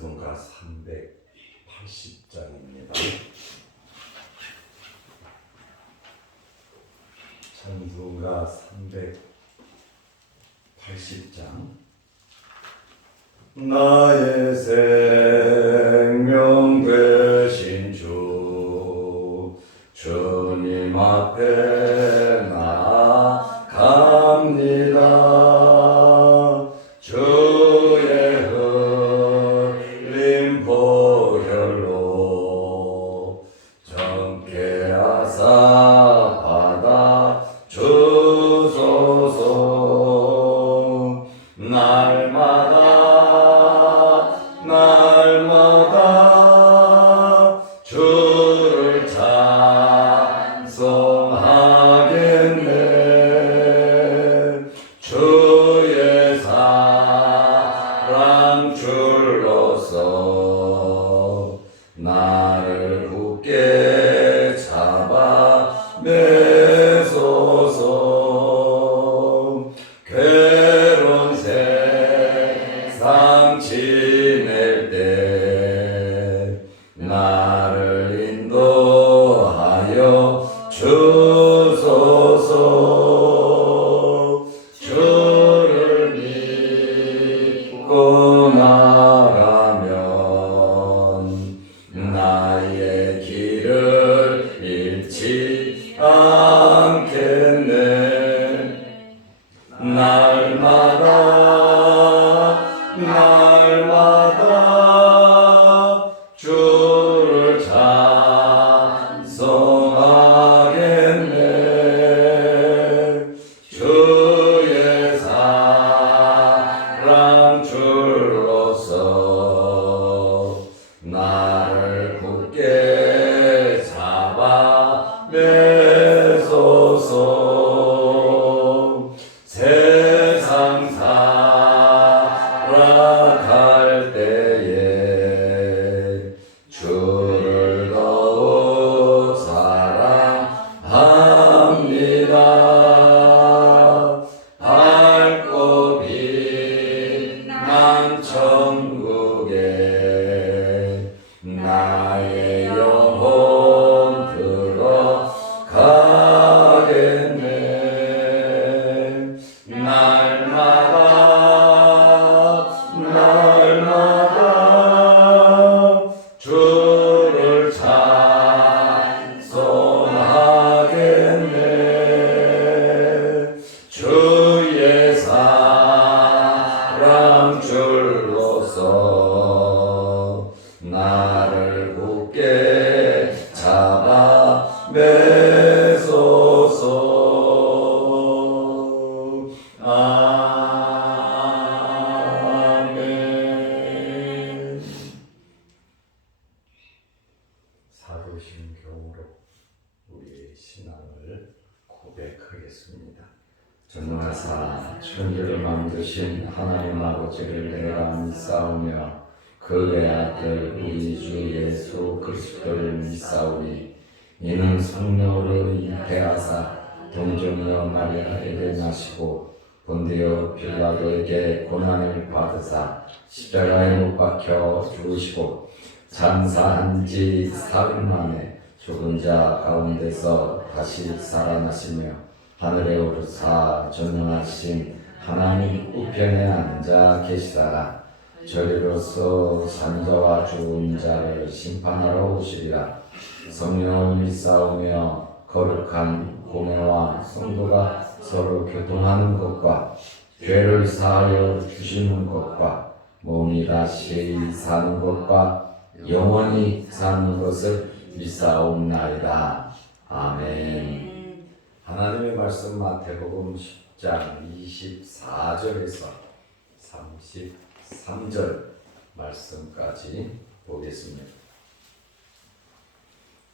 찬송가 380장입니다. 찬송가 380장. 나의 생명 되신 주, 주님 앞에 나아갑니다. 주의 흘린 보혈로 정케 하사 받아 주소서. 날마다 주를 찬송하겠네. 주의 사랑 줄로서 나를 굳게 잡아 매소서. 괴로운 세상 지낼 때 나를 인도하여 주소서. 주를 믿고 나가면 나의 길을 잃지 않겠네. 날마다 주를 찬송하겠네. 주의 사랑 줄로서 나를 굳게 잡아 매소서. 세상 살아갈 때에 주를 더욱 사랑합니다. 밝고 빛난 천국에 나의 영혼 들어가겠네. 날마다 주를 찬송하겠네. 주의 사랑 줄로서 나를 굳게 잡아 매소서. 아멘. 사도신경으로 우리의 신앙을 고백하겠습니다. 전능하사 천지를 만드신 하나님 아버지를 내가 믿사오며 그의 아들 우리 주 예수 그리스도를 믿사오니 이는 성령으로 잉태하사 동정녀 마리아에게 나시고 본디오 빌라도에게 고난을 받으사 십자가에 못 박혀 죽으시고 장사한 지 사흘 만에 죽은 자 가운데서 다시 살아나시며 하늘에 오르사 전능하신 하나님 우편에 앉아 계시다가 저리로서 산자와 죽은 자를 심판하러 오시리라. 성령을 믿사오며 거룩한 공회와 성도가 서로 교통하는 것과 죄를 사하여 주시는 것과 몸이 다시 사는 것과 영원히 사는 것을 믿사옵나이다. 아멘. 하나님의 말씀 마태복음 10장 24절에서 33절 말씀까지 보겠습니다.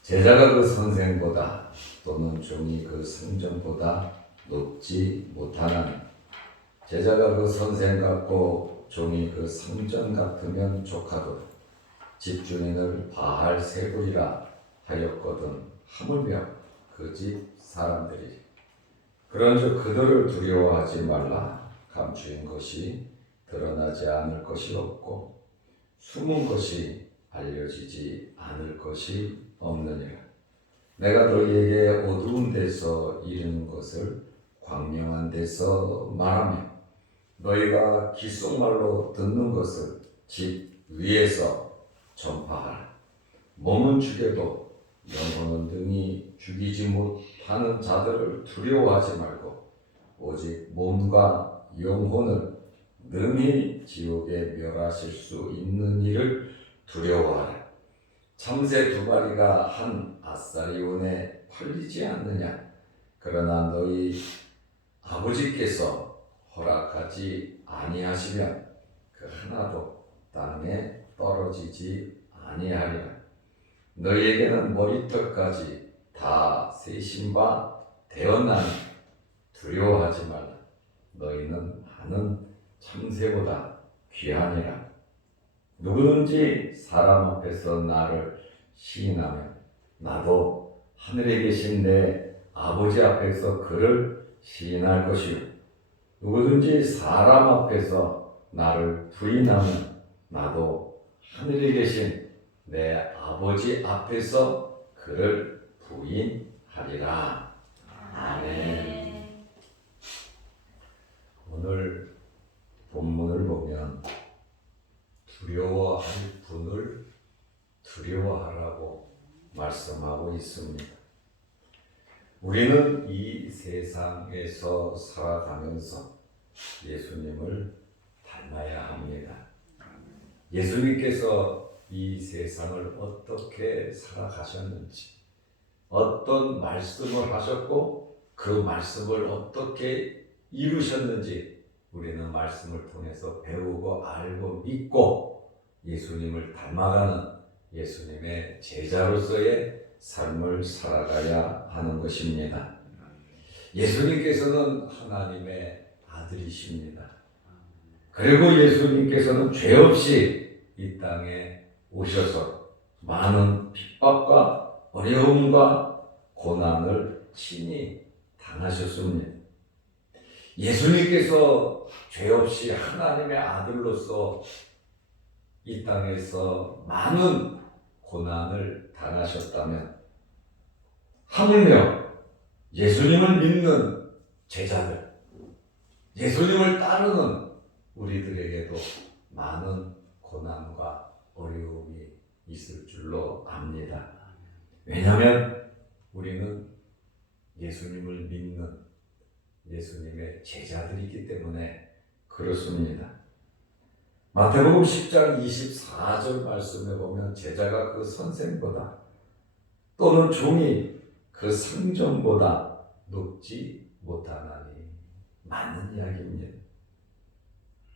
제자가 그 선생보다 또는 종이 그 성전보다 높지 못하나니 제자가 그 선생 같고 종이 그 성전 같으면 족하도다. 집주인을 바알 세굴이라 하였거든 하물며 그 집 사람들이 그런즉 그들을 두려워하지 말라. 감추인 것이 드러나지 않을 것이 없고 숨은 것이 알려지지 않을 것이 없느니라. 내가 너희에게 어두운 데서 이르는 것을 광명한 데서 말하며 너희가 귓속말로 듣는 것을 집 위에서 전파하라. 몸은 죽여도 영혼은 등이 죽이지 못하는 자들을 두려워하지 말고 오직 몸과 영혼을 능히 지옥에 멸하실 수 있는 이를 두려워하라. 참새 두 마리가 한 아사리온에 팔리지 않느냐? 그러나 너희 아버지께서 허락하지 아니하시면 그 하나도 땅에 떨어지지 아니하리라. 너희에게는 머리털까지 다 세신 바 되었나니 두려워하지 말라. 너희는 많은 참새보다 귀하니라. 누구든지 사람 앞에서 나를 시인하면 나도 하늘에 계신 내 아버지 앞에서 그를 시인할 것이요 누구든지 사람 앞에서 나를 부인하면 나도 하늘에 계신 내 아버지 앞에서 그를 부인하리라. 아멘. 오늘 본문을 보면 두려워할 분을 두려워하라고 말씀하고 있습니다. 우리는 이 세상에서 살아가면서 예수님을 닮아야 합니다. 예수님께서 이 세상을 어떻게 살아가셨는지, 어떤 말씀을 하셨고 그 말씀을 어떻게 이루셨는지 우리는 말씀을 통해서 배우고 알고 믿고 예수님을 닮아가는 예수님의 제자로서의 삶을 살아가야 하는 것입니다. 예수님께서는 하나님의 아들이십니다. 그리고 예수님께서는 죄 없이 이 땅에 오셔서 많은 핍박과 어려움과 고난을 친히 당하셨습니다. 예수님께서 죄 없이 하나님의 아들로서 이 땅에서 많은 고난을 당하셨다면 하물며 예수님을 믿는 제자들, 예수님을 따르는 우리들에게도 많은 고난과 어려움이 있을 줄로 압니다. 왜냐하면 우리는 예수님을 믿는 예수님의 제자들이기 때문에 그렇습니다. 마태복음 10장 24절 말씀에 보면 제자가 그 선생보다 또는 종이 그 상전보다 높지 못하나니 맞는 이야기입니다.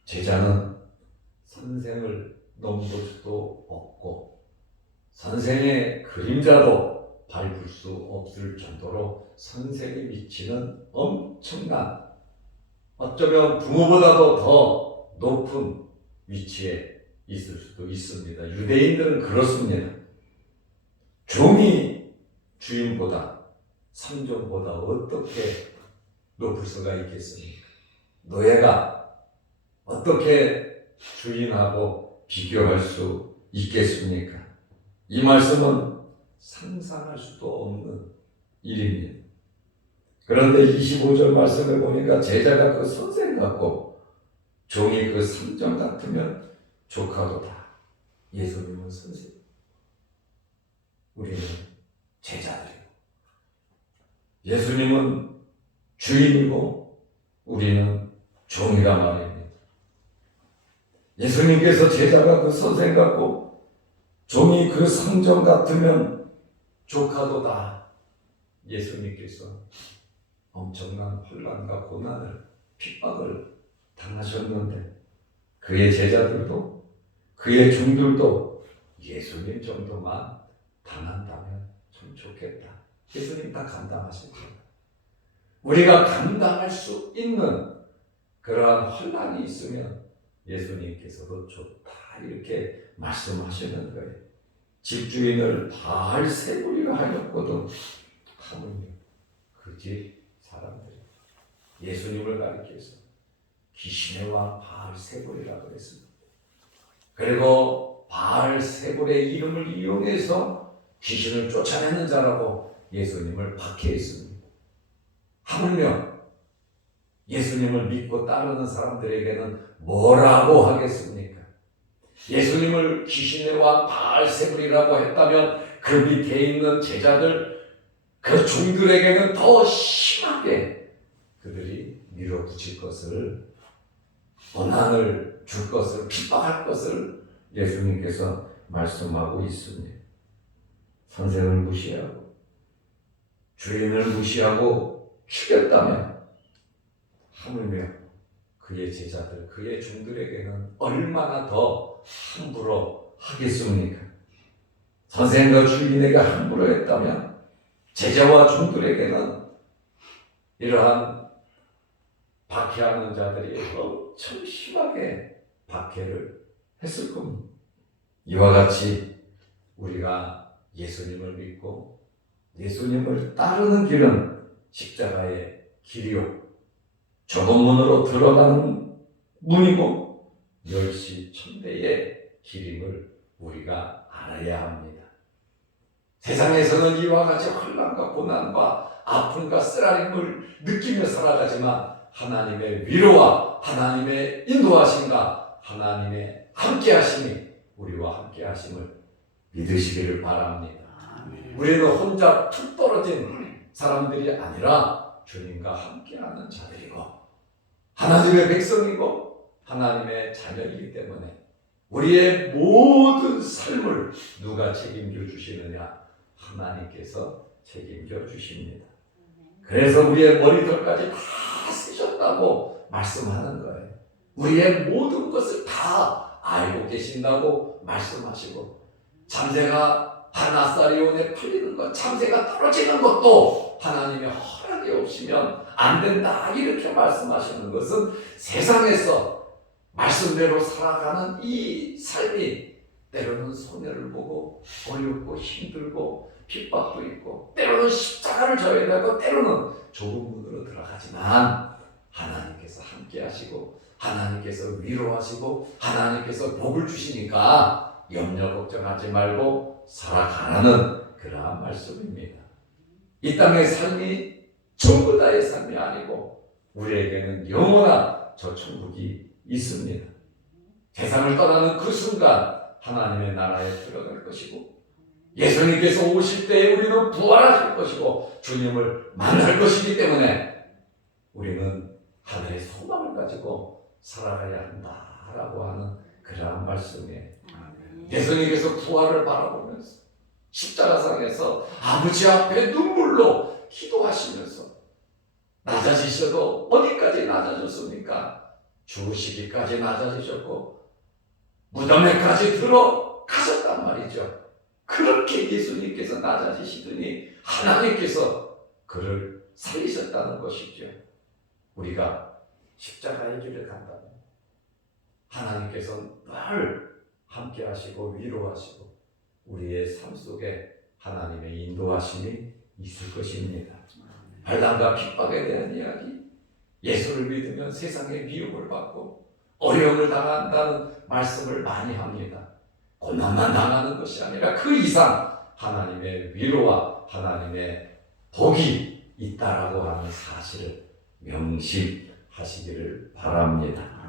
제자는 선생을 넘볼 수도 없고 선생의 그림자도 밟을 수 없을 정도로 선생이 미치는 엄청난, 어쩌면 부모보다도 더 높은 위치에 있을 수도 있습니다. 유대인들은 그렇습니다. 종이 주인보다, 상전보다 어떻게 높을 수가 있겠습니까? 노예가 어떻게 주인하고 비교할 수 있겠습니까? 이 말씀은 상상할 수도 없는 일입니다. 그런데 25절 말씀을 보니까 제자가 그 선생 같고 종이 그 상전 같으면 조카도다. 예수님은 선생, 우리는 제자들이고, 예수님은 주인이고 우리는 종이라 말입니다. 예수님께서 제자가 그 선생 같고 종이 그 상전 같으면 조카도다. 예수님께서 엄청난 혼란과 고난을, 핍박을 당하셨는데 그의 제자들도, 그의 종들도 예수님 정도만 당한다면 참 좋겠다. 예수님 다 감당하실 거예요. 우리가 감당할 수 있는 그러한 혼란이 있으면 예수님께서도 좋다 이렇게 말씀하시는 거예요. 집주인을 바알세불이라 하였거든. 하물며 그 집 사람들이 예수님을 가리켜서 귀신의 왕 바알세불이라고 했습니다. 그리고 바알세불의 이름을 이용해서 귀신을 쫓아내는 자라고 예수님을 박해했습니다. 하물며 예수님을 믿고 따르는 사람들에게는 뭐라고 하겠습니까? 예수님을 귀신의 왕 바알세불이라고 했다면 그 밑에 있는 제자들, 그 종들에게는 더 심하게 그들이 밀어붙일 것을, 고난을 줄 것을, 핍박할 것을 예수님께서 말씀하고 있습니다. 선생을 무시하고 주인을 무시하고 죽였다면 하물며 그의 제자들, 그의 종들에게는 얼마나 더 함부로 하겠습니까? 선생과 주인에게 함부로 했다면 제자와 종들에게는 이러한 박해하는 자들이 엄청 심하게 박해를 했을 겁니다. 이와 같이 우리가 예수님을 믿고 예수님을 따르는 길은 십자가의 길이요, 좁은 문으로 들어가는 문이고 멸시천대의 길임을 우리가 알아야 합니다. 세상에서는 이와 같이 혼란과 고난과 아픔과 쓰라림을 느끼며 살아가지만 하나님의 위로와 하나님의 인도하심과 하나님의 함께하심이 우리와 함께하심을 믿으시기를 바랍니다. 우리는 혼자 툭 떨어진 사람들이 아니라 주님과 함께하는 자들이고 하나님의 백성이고 하나님의 자녀이기 때문에 우리의 모든 삶을 누가 책임져 주시느냐? 하나님께서 책임져 주십니다. 그래서 우리의 머리털까지 다 쓰셨다고 말씀하는 거예요. 우리의 모든 것을 다 알고 계신다고 말씀하시고, 참새가 바나사리온에 풀리는 것, 참새가 떨어지는 것도 하나님의 허락이 없으면 안 된다, 이렇게 말씀하시는 것은 세상에서 말씀대로 살아가는 이 삶이 때로는 손해를 보고 어렵고 힘들고 핍박도 있고 때로는 십자가를 져야 되고 때로는 좁은 문으로 들어가지만 하나님께서 함께 하시고 하나님께서 위로하시고 하나님께서 복을 주시니까 염려 걱정하지 말고 살아가라는 그러한 말씀입니다. 이 땅의 삶이 전부 다의 삶이 아니고 우리에게는 영원한 저 천국이 있습니다. 세상을 떠나는 그 순간 하나님의 나라에 들어갈 것이고 예수님께서 오실 때에 우리는 부활하실 것이고 주님을 만날 것이기 때문에 우리는 하늘의 소망을 가지고 살아가야 한다라고 하는 그러한 말씀이에요. 예수님께서 부활을 바라보면서 십자가상에서 아버지 앞에 눈물로 기도하시면서 낮아지셔도 어디까지 낮아졌습니까? 죽으시기까지 낮아지셨고 무덤에까지 들어가셨단 말이죠. 그렇게 예수님께서 낮아지시더니 하나님께서 그를 살리셨다는 것이죠. 우리가 십자가의 길을 간다면 하나님께서 늘 함께 하시고 위로하시고 우리의 삶 속에 하나님의 인도하심이 있을 것입니다. 환난과 핍박에 대한 이야기, 예수를 믿으면 세상의 미움을 받고 어려움을 당한다는 말씀을 많이 합니다. 고난만 당하는 것이 아니라 그 이상 하나님의 위로와 하나님의 복이 있다라고 하는 사실을 명심하시기를 바랍니다.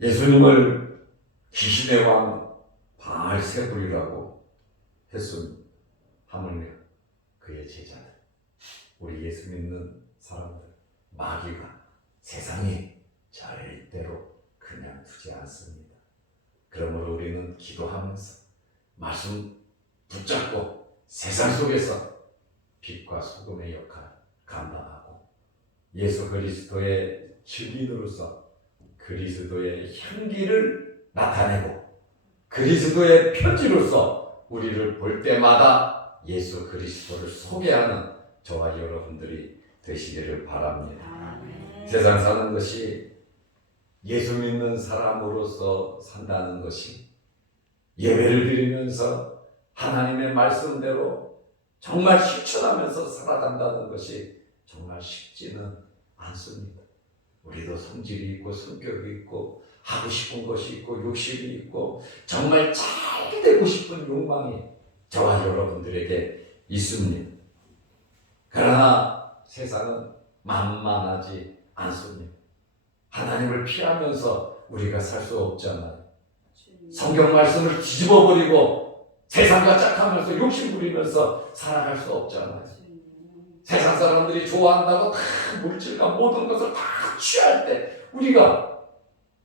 예수님을 귀신의 왕 바알세불이라고 했습니다. 하물며 그의 제자들, 우리 예수 믿는 사람들, 마귀가, 세상이 절대로 그냥 두지 않습니다. 그러므로 우리는 기도하면서 말씀 붙잡고 세상 속에서 빛과 소금의 역할 감당하고 예수 그리스도의 증인으로서 그리스도의 향기를 나타내고 그리스도의 편지로서 우리를 볼 때마다 예수 그리스도를 소개하는 저와 여러분들이 되시기를 바랍니다. 세상 사는 것이 예수 믿는 사람으로서 산다는 것이 예배를 드리면서 하나님의 말씀대로 정말 실천하면서 살아간다는 것이 정말 쉽지는 않습니다. 우리도 성질이 있고 성격이 있고 하고 싶은 것이 있고 욕심이 있고 정말 잘 되고 싶은 욕망이 저와 여러분들에게 있습니다. 그러나 세상은 만만하지 않습니다. 하나님을 피하면서 우리가 살 수 없잖아요. 성경 말씀을 뒤집어버리고 세상과 짝하면서 욕심 부리면서 살아갈 수 없잖아요. 세상 사람들이 좋아한다고 다 물질과 모든 것을 다 취할 때 우리가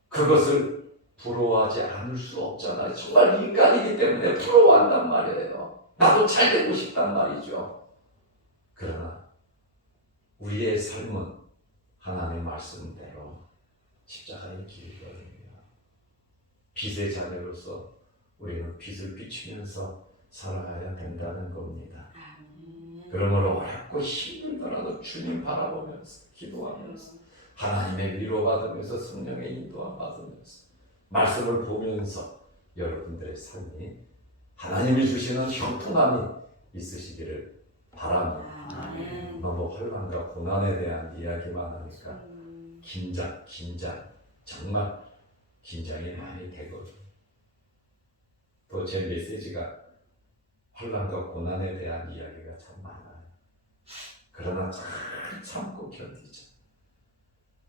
그것을 부러워하지 않을 수 없잖아요. 정말 인간이기 때문에 부러워한단 말이에요. 나도 잘 되고 싶단 말이죠. 그러나 우리의 삶은 하나님의 말씀대로 십자가의 길을 걸립니다. 빛의 자녀로서 우리는 빛을 비추면서 살아가야 된다는 겁니다. 그러므로 어렵고 힘들더라도 주님 바라보면서 기도하면서 하나님의 위로받으면서 성령의 인도함 받으면서 말씀을 보면서 여러분들의 삶이 하나님이 주시는 형통함이 있으시기를 바랍니다. 너무 혼란과 고난에 대한 이야기만 하니까 긴장 정말 긴장이 많이 되거든요. 또 제 메시지가 혼란과 고난에 대한 이야기가 참 많아요. 그러나 잘 참고 견디죠.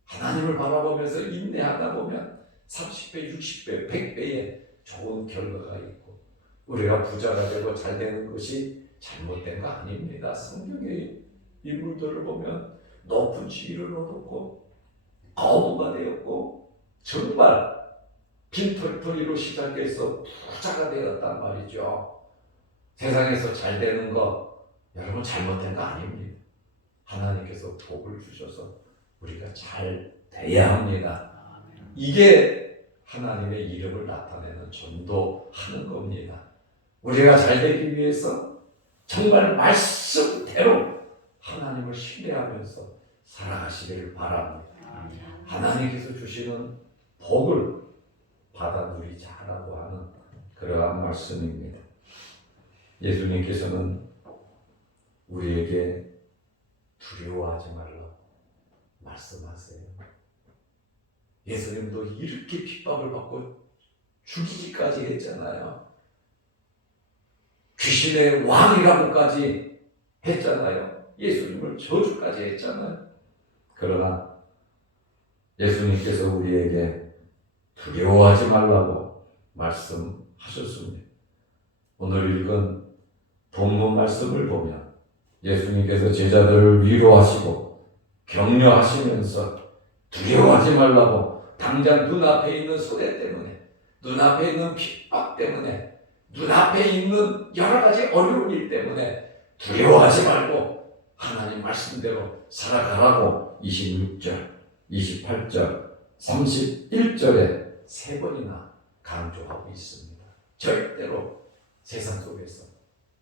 하나님을 바라보면서 인내하다 보면 30배, 60배, 100배의 좋은 결과가 있고 우리가 부자가 되고 잘 되는 것이 잘못된 거 아닙니다. 성경의 인물들을 보면 높은 지위를 얻었고 거부가 되었고 정말 빈털터리로 시작해서 부자가 되었단 말이죠. 세상에서 잘 되는 거 여러분 잘못된 거 아닙니다. 하나님께서 복을 주셔서 우리가 잘 돼야 합니다. 이게 하나님의 이름을 나타내는 전도하는 겁니다. 우리가 잘 되기 위해서 정말 말씀대로 하나님을 신뢰하면서 살아가시기를 바랍니다. 하나님께서 주시는 복을 받아 누리자라고 하는 그러한 말씀입니다. 예수님께서는 우리에게 두려워하지 말라고 말씀하세요. 예수님도 이렇게 핍박을 받고 죽이기까지 했잖아요. 귀신의 왕이라고까지 했잖아요. 예수님을 저주까지 했잖아요. 그러나 예수님께서 우리에게 두려워하지 말라고 말씀하셨습니다. 오늘 읽은 본문 말씀을 보면 예수님께서 제자들을 위로하시고 격려하시면서 두려워하지 말라고 당장 눈앞에 있는 소외 때문에 눈앞에 있는 핍박 때문에 눈앞에 있는 여러 가지 어려운 일 때문에 두려워하지 말고 하나님 말씀대로 살아가라고 26절, 28절, 31절에 3번이나 강조하고 있습니다. 절대로 세상 속에서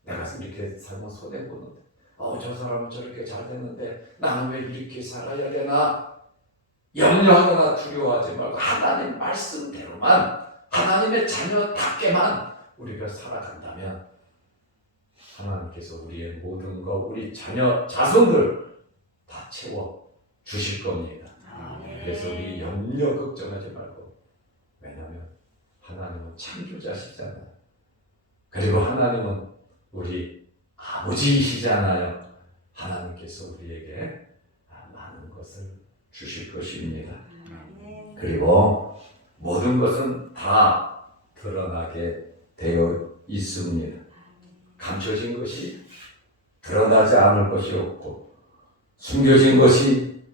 내가 이렇게 살면 손해보는데 저 사람은 저렇게 잘 됐는데 나는 왜 이렇게 살아야 되나 염려하거나 두려워하지 말고 하나님 말씀대로만 하나님의 자녀답게만 우리가 살아간다면 하나님께서 우리의 모든 것 우리 자녀 자손들 다 채워 주실 겁니다. 그래서 우리 염려 걱정하지 말고 왜냐하면 하나님은 창조자시잖아요. 그리고 하나님은 우리 아버지이시잖아요. 하나님께서 우리에게 많은 것을 주실 것입니다. 그리고 모든 것은 다 드러나게 되어 있습니다. 감춰진 것이 드러나지 않을 것이 없고 숨겨진 것이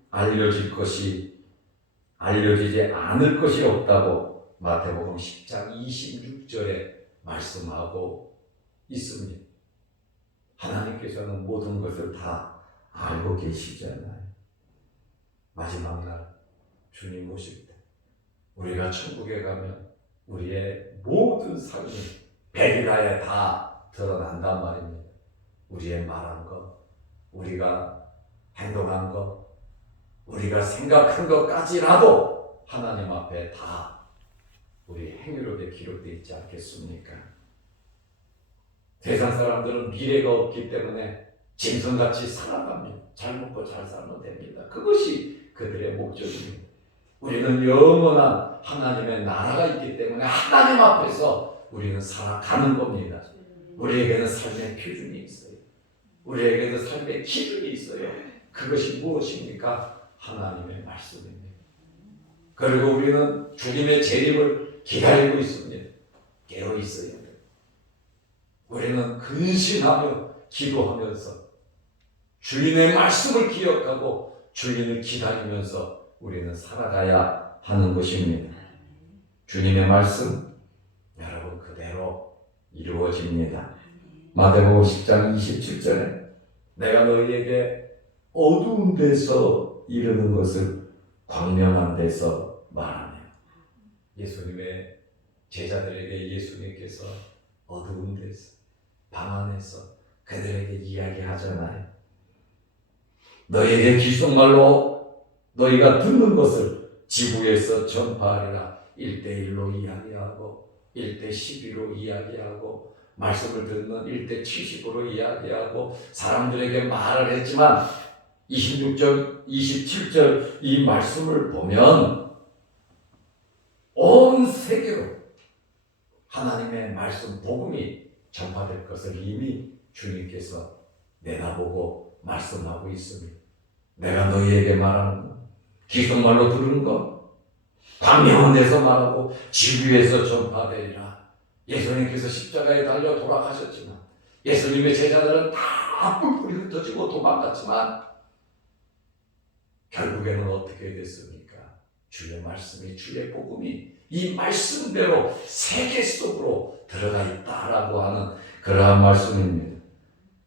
알려지지 않을 것이 없다고 마태복음 10장 26절에 말씀하고 있습니다. 하나님께서는 모든 것을 다 알고 계시잖아요. 마지막 날 주님 오실 때 우리가 천국에 가면 우리의 모든 삶이 백일하에 다 드러난단 말입니다. 우리의 말한 것, 우리가 행동한 것, 우리가 생각한 것까지라도 하나님 앞에 다 우리 행위록에 기록되어 있지 않겠습니까? 세상 사람들은 미래가 없기 때문에 짐승같이 살아가며 잘 먹고 잘 살면 됩니다. 그것이 그들의 목적입니다. 우리는 영원한 하나님의 나라가 있기 때문에 하나님 앞에서 우리는 살아가는 겁니다. 우리에게는 삶의 표준이 있어요. 우리에게도 삶의 기준이 있어요. 그것이 무엇입니까? 하나님의 말씀입니다. 그리고 우리는 주님의 재림을 기다리고 있습니다. 깨어 있어야 돼요. 우리는 근신하며 기도하면서 주님의 말씀을 기억하고 주님을 기다리면서 우리는 살아가야 하는 것입니다. 주님의 말씀 여러분 그대로 이루어집니다. 마태복음 10장 27절에 내가 너희에게 어두운 데서 이르는 것을 광명한 데서 말하네. 예수님의 제자들에게 예수님께서 어두운 데서 방 안에서 그들에게 이야기하잖아요. 너희에게 귓속말로 너희가 듣는 것을 지부에서 전파하리라. 1:1로 이야기하고 1:12로 이야기하고 말씀을 듣는 1:70으로 이야기하고 사람들에게 말을 했지만 26절, 27절 이 말씀을 보면 온 세계로 하나님의 말씀 복음이 전파될 것을 이미 주님께서 내다보고 말씀하고 있습니다. 내가 너희에게 말하는 것, 기속말로 들은 것, 광명한 데서 말하고 지구에서 전파되리라. 예수님께서 십자가에 달려 돌아가셨지만 예수님의 제자들은 다 뿔뿔이 흩어지고 도망갔지만 결국에는 어떻게 됐습니까? 주의 말씀이, 주의 복음이 이 말씀대로 세계 속으로 들어가 있다라고 하는 그러한 말씀입니다.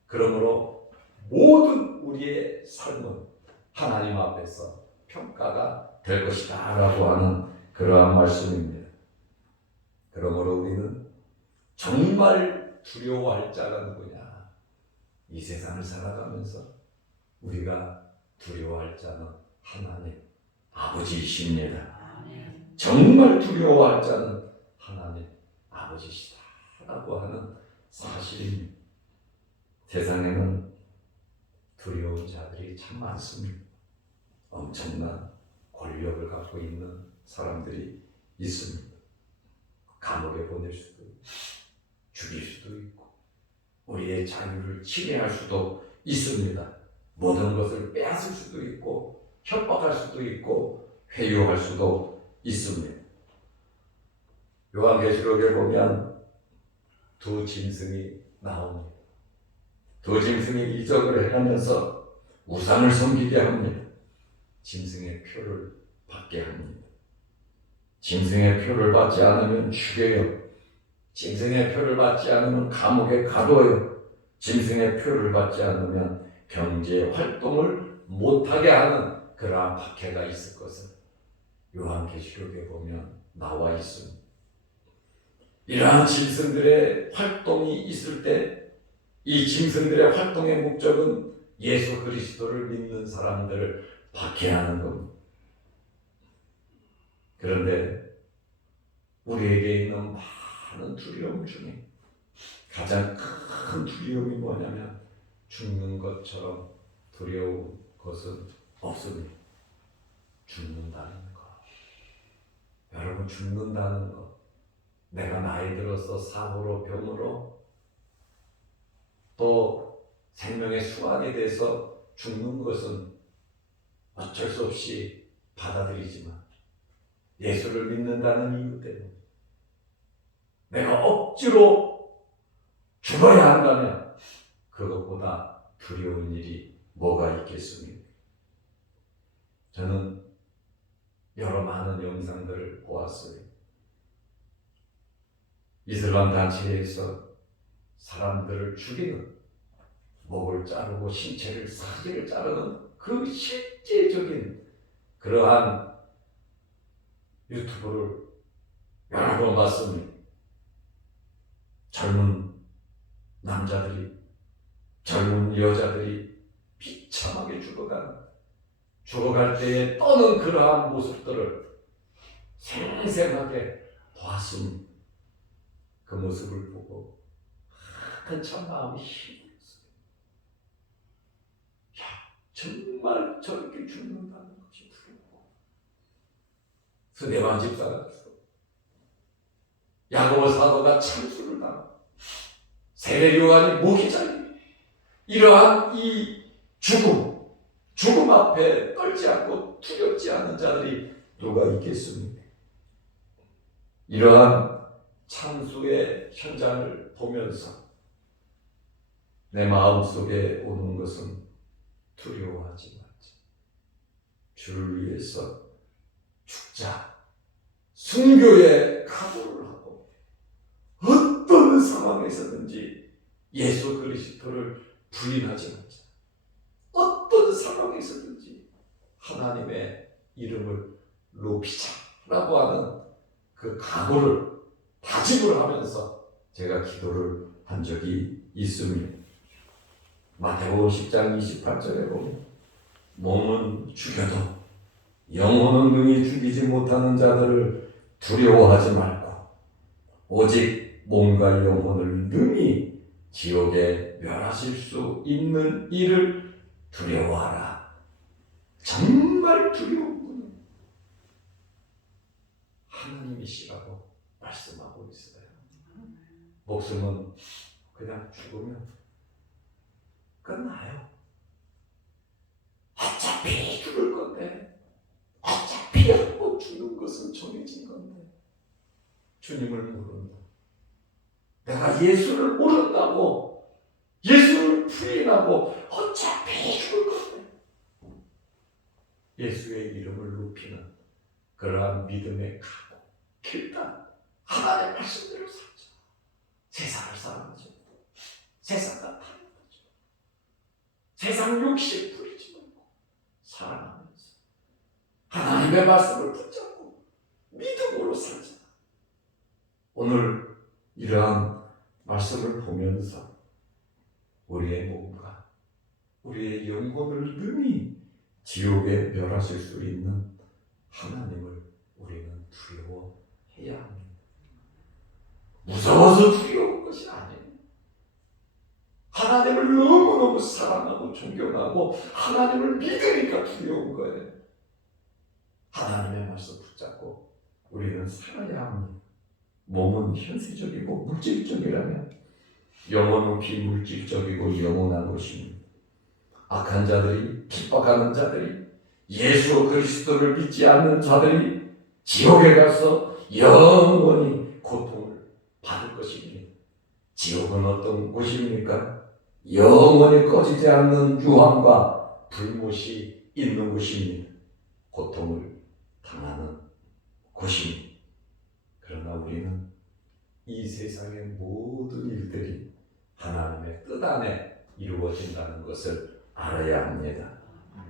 그러므로 모든 우리의 삶은 하나님 앞에서 평가가 될 것이다 라고 하는 그러한 말씀입니다. 그러므로 우리는 정말 두려워할 자가 누구냐? 이 세상을 살아가면서 우리가 두려워할 자는 하나님 아버지이십니다. 정말 두려워할 자는 하나님 아버지시다 라고 하는 사실입니다. 세상에는 두려운 자들이 참 많습니다. 엄청난 권력을 갖고 있는 사람들이 있습니다. 감옥에 보낼 수도 있고 죽일 수도 있고 우리의 자유를 침해할 수도 있습니다. 모든 것을 빼앗을 수도 있고 협박할 수도 있고 회유할 수도 있습니다. 요한계시록에 보면 두 짐승이 나옵니다. 두 짐승이 이적을 행하면서 우상을 섬기게 합니다. 짐승의 표를 받게 합니다. 짐승의 표를 받지 않으면 죽여요. 짐승의 표를 받지 않으면 감옥에 가둬요. 짐승의 표를 받지 않으면 경제 활동을 못하게 하는 그러한 박해가 있을 것을 요한계시록에 보면 나와 있습니다. 이러한 짐승들의 활동이 있을 때 이 짐승들의 활동의 목적은 예수 그리스도를 믿는 사람들을 박해하는 겁니다. 그런데 우리에게 있는 많은 두려움 중에 가장 큰 두려움이 뭐냐면 죽는 것처럼 두려운 것은 없습니다. 죽는다는 것. 여러분 죽는다는 것. 내가 나이 들어서 사고로 병으로 또 생명의 수완에 대해서 죽는 것은 어쩔 수 없이 받아들이지만 예수를 믿는다는 이유 때문에 내가 억지로 죽어야 한다면 그것보다 두려운 일이 뭐가 있겠습니까? 저는 여러 많은 영상들을 보았어요. 이슬람 단체에서 사람들을 죽이는, 목을 자르고 신체를 사지를 자르는 그 실제적인 그러한 유튜브를 여러 번 봤습니다. 젊은 남자들이, 젊은 여자들이 비참하게 죽어갈 때에 떠는 그러한 모습들을 생생하게 보았습니다. 그 모습을 보고 한참 마음이 힘들었어요. 정말 저렇게 죽는다는 것이 두려워. 스데반 집사가 죽어. 야고보 사도가 참수를 당하고 세례 요한이 목이 잘려. 이러한 이 죽음 앞에 떨지 않고 두렵지 않은 자들이 누가 있겠습니까? 이러한 참수의 현장을 보면서 내 마음속에 오는 것은 두려워하지 말자. 주를 위해서 죽자. 순교의 각오를 하고 어떤 상황에서든지 예수 그리스도를 부인하지 말자. 어떤 상황에서든지 하나님의 이름을 높이자라고 하는 그 각오를 다짐을 하면서 제가 기도를 한 적이 있습니다. 마태복음 10장 28절에 보면 몸은 죽여도 영혼은 능히 죽이지 못하는 자들을 두려워하지 말고 오직 몸과 영혼을 능히 지옥에 멸하실 수 있는 이를 두려워하라. 정말 두려운 분은 하나님이시라고 말씀하고 있어요. 목숨은 그냥 죽으면 끝나요. 어차피 죽을 건데, 어차피 한 번 죽는 것은 정해진 건데, 주님을 모른다. 내가 예수를 모른다고, 예수를 부인하고, 어차피 죽을 건데, 예수의 이름을 높이는 그러한 믿음의 각오, 일단 하나님의 말씀대로 살자. 세상을 사랑하지 말고, 세상과 타는 거죠. 세상 욕심 부리지 말고 사랑하면서 하나님의 말씀을 붙잡고 믿음으로 살자. 오늘 이러한 말씀을 보면서 우리의 몸과 우리의 영혼을 능히 지옥에 멸하실 수 있는 하나님을 우리는 두려워해야 합니다. 무서워서 두려운 것이 아니에요. 하나님을 너무너무 사랑하고 존경하고 하나님을 믿으니까 두려운 거예요. 하나님의 말씀 붙잡고 우리는 살아야 합니다. 몸은 현세적이고 물질적이라면 영혼은 비물질적이고 영원한 것입니다. 악한 자들이, 핍박하는 자들이, 예수 그리스도를 믿지 않는 자들이 지옥에 가서 영원히 고통을 받을 것입니다. 지옥은 어떤 곳입니까? 영원히 꺼지지 않는 유황과 불못이 있는 곳입니다. 고통을 당하는 곳입니다. 그러나 우리는 이 세상의 모든 일들이 하나님의 뜻 안에 이루어진다는 것을 알아야 합니다.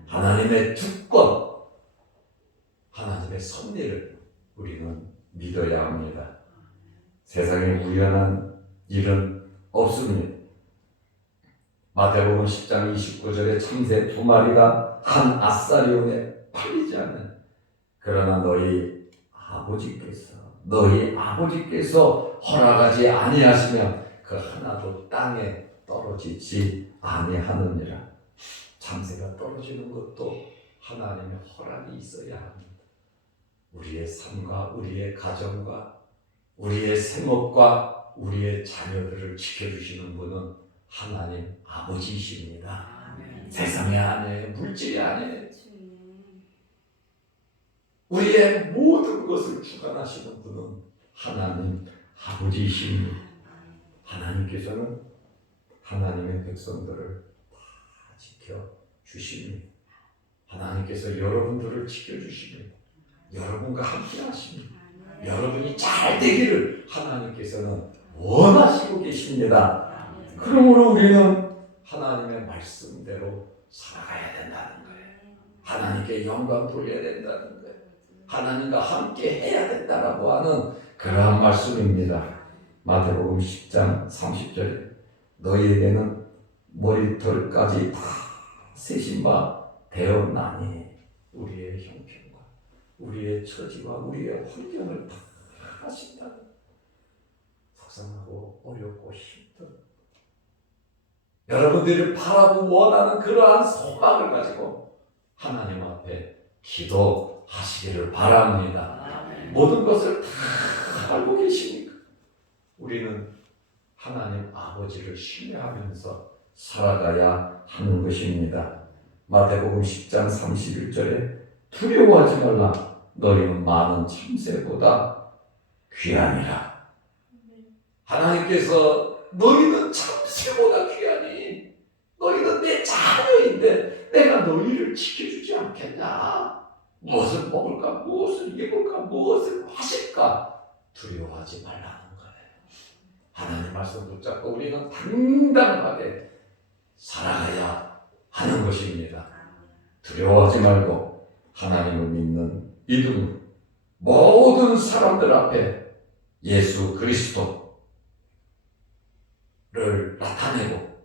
하나님의 주권, 하나님의 섭리를 우리는 믿어야 합니다. 세상에 우연한 일은 없습니다. 마태복음 10장 29절에 참새 2마리가 한 아사리온에 팔리지 않는, 그러나 너희 아버지께서 허락하지 아니하시면 그 하나도 땅에 떨어지지 아니하느니라. 참새가 떨어지는 것도 하나님의 허락이 있어야 합니다. 우리의 삶과 우리의 가정과 우리의 생업과 우리의 자녀들을 지켜주시는 분은 하나님 아버지이십니다. 아멘. 세상이 아니에요. 물질이 아니에요. 우리의 모든 것을 주관하시는 분은 하나님 아버지이십니다. 하나님께서는 하나님의 백성들을 다 지켜주십니다. 하나님께서 여러분들을 지켜주십니다. 여러분과 함께 하십니다. 여러분이 잘 되기를 하나님께서는 원하시고 계십니다. 그러므로 우리는 하나님의 말씀대로 살아가야 된다는 거예요. 하나님께 영광 돌려야 된다는 거예요. 하나님과 함께 해야 된다라고 하는 그러한 말씀입니다. 마태복음 10장 30절에 너희에게는 머리털까지 다 세신 바 되었나니, 우리의 형편과 우리의 처지와 우리의 환경을 다 하신다는, 속상하고 어렵고 힘든 여러분들이 바라고 원하는 그러한 소망을 가지고 하나님 앞에 기도하시기를 바랍니다. 모든 것을 다 알고 계십니까? 우리는 하나님 아버지를 신뢰하면서 살아가야 하는 것입니다. 마태복음 10장 31절에 두려워하지 말라. 너희는 많은 참새보다 귀하니라. 하나님께서 너희는 참새보다 귀하니 너희는 내 자녀인데 내가 너희를 지켜주지 않겠냐? 무엇을 먹을까? 무엇을 입을까? 무엇을 마실까? 두려워하지 말라는 거예요. 하나님 말씀 붙잡고 우리는 당당하게 살아가야 하는 것입니다. 두려워하지 말고 하나님을 믿는 믿음으로 모든 사람들 앞에 예수 그리스도를 나타내고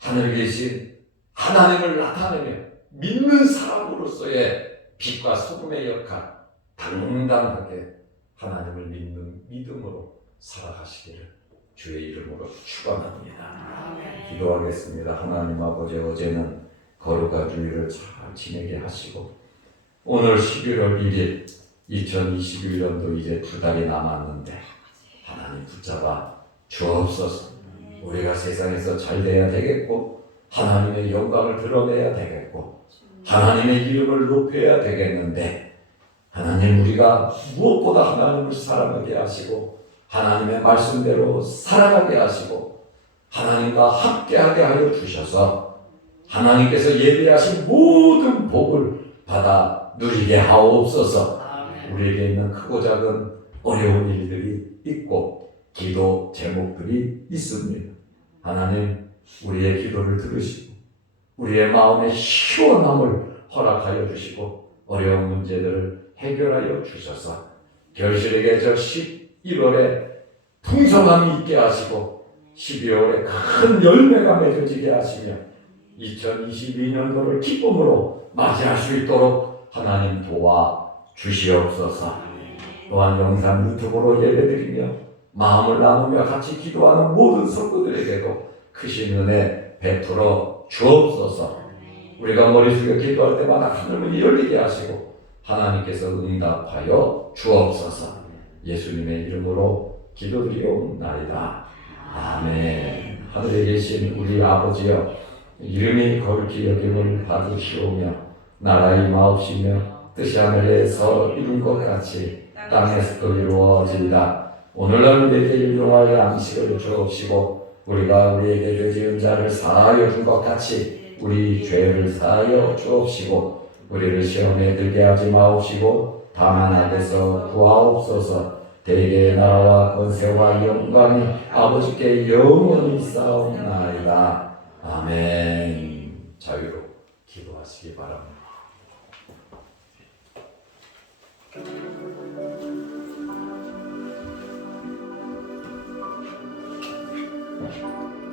하늘에 계신 하나님을 나타내며 믿는 사람으로서의 빛과 소금의 역할 당당하게 하나님을 믿는 믿음으로 살아가시기를 주의 이름으로 축원합니다. 기도하겠습니다. 하나님 아버지, 어제는 거룩한 주일을 잘 지내게 하시고 오늘 11월 1일 2021년도 이제 2달이 남았는데 하나님 붙잡아 주옵소서. 우리가 세상에서 잘 돼야 되겠고 하나님의 영광을 드러내야 되겠고 하나님의 이름을 높여야 되겠는데 하나님, 우리가 무엇보다 하나님을 사랑하게 하시고 하나님의 말씀대로 살아가게 하시고 하나님과 함께하게 하여 주셔서 하나님께서 예비하신 모든 복을 받아 누리게 하옵소서. 우리에게 있는 크고 작은 어려운 일들이 있고 기도 제목들이 있습니다. 하나님, 우리의 기도를 들으시고 우리의 마음의 시원함을 허락하여 주시고 어려운 문제들을 해결하여 주셔서 결실의 계절 11월에 풍성함이 있게 하시고 12월에 큰 열매가 맺어지게 하시며 2022년도를 기쁨으로 맞이할 수 있도록 하나님 도와 주시옵소서. 또한 영상 유튜브로 예배드리며 마음을 나누며 같이 기도하는 모든 성도들에게도 크신 은혜 베풀어 주옵소서. 우리가 머리 숙여 기도할 때마다 하늘문이 열리게 하시고 하나님께서 응답하여 주옵소서. 예수님의 이름으로 기도드리옵나이다. 아멘. 하늘에 계신 우리 아버지여, 이름이 거룩히 여김을 받으시오며 나라의 마옵시며 뜻이 하늘에서 이룬 것 같이 땅에서도 이루어지리라. 오늘날 우리에게 일용할 양식을 주옵시고 우리가 우리에게 죄 지은 자를 사하여 준 것 같이 우리 죄를 사하여 주옵시고 우리를 시험에 들게 하지 마옵시고 다만 악에서 구하옵소서. 대개의 나라와 권세와 영광이 아버지께 영원히 있사옵나이다. 아멘.